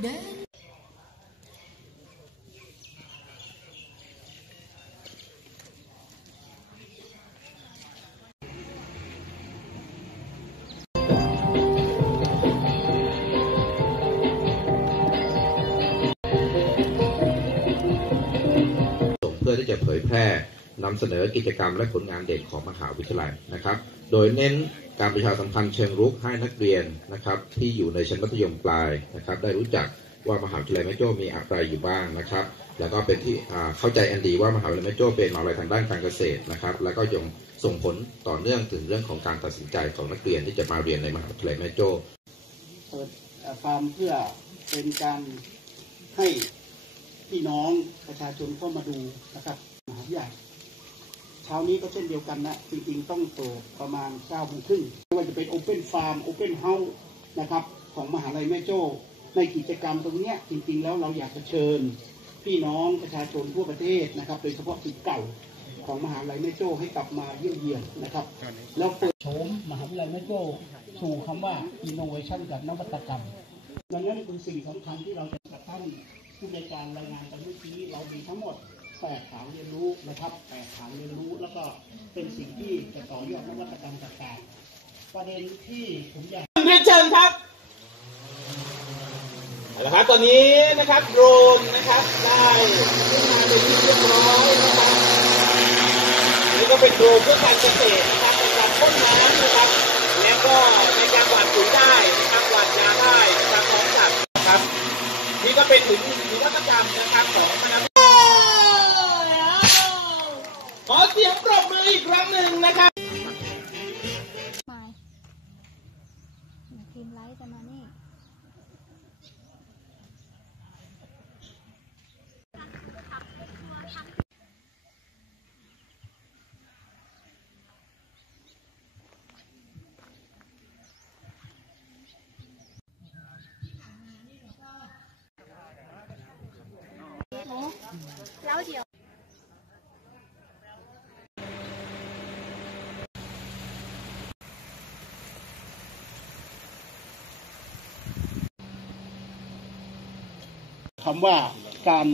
เดินส่งเพื่อที่จะเผยแพร่นำเสนอกิจกรรมและผลงานเด่นของมหาวิทยาลัยนะครับ โดยเน้น การประชาสัมพันธ์เชิงรุกให้นักเรียนนะครับ ที่อยู่ในชั้นมัธยมปลายนะครับ ได้รู้จักว่ามหาวิทยาลัยแม่โจ้มีอะไรอยู่บ้างนะครับ แล้วก็เป็นที่เข้าใจอันดีว่ามหาวิทยาลัยแม่โจ้เป็นมหาวิทยาลัยทางด้านการเกษตรนะครับ แล้วก็ยังส่งผลต่อเนื่องถึงเรื่องของการตัดสินใจของนักเรียนที่จะมาเรียนในมหาวิทยาลัยแม่โจ้เปิดฟาร์มเพื่อเป็นการให้พี่น้องประชาชนเข้ามาดูนะครับมหาวิทยาลัย เช้านี้ก็เช่นเดียวกันนะ จริงๆ ต้องเปิดประมาณ9ก้าโมงครึ่งไม่ว่าจะเป็นโอเ n นฟาร์มโอเ n นเฮาส์นะครับของมหาลัยแม่โจ้ ในกิจกรรมตรงนี้จริงๆ แล้วเราอยากจะเชิญ พี่น้องประชาชนทั่วประเทศนะครับ โดยเฉพาะสิทธิ์เก่าของมหาลัยแม่โจ้ให้กลับมาเยี่ยมเยียนนะครับ แล้วเปิดโฉมมหาวิทยาลัยแม่โจ้สู่คำว่า innovation กับนวัตกรรม ดังนั้นคือสิ่งสำคัญที่เราจะกระตั้งผู้ในการรายงานกันเมื่อกี้เรามีทั้งหมดแปดฐานเรียนรู้นะครับ ฐานเรียนรู้ แล้วก็เป็นสิ่งที่จะต่อยอดนวัตกรรมต่างๆประเด็นที่ผมอยากเรียนเชิญครับเอาละครับตอนนี้นะครับโดรนนะครับได้ขึ้นมาเป็นที่เรียบร้อยนะครับนี่ก็เป็นโดรนเพื่อการเกษตรนะครับในการพ่นน้ำนะครับและก็ในการหว่านปุ๋ยได้นะครับหว่านยาได้นะครับพร้อมสัตว์นะครับนี่ก็เป็นถึงนวัตกรรมนะครับของคณะข อเสียงปรบมืออีกครั้งหนึ่งนะครับมาทีมไลท์จะมานี่ คำว่าการ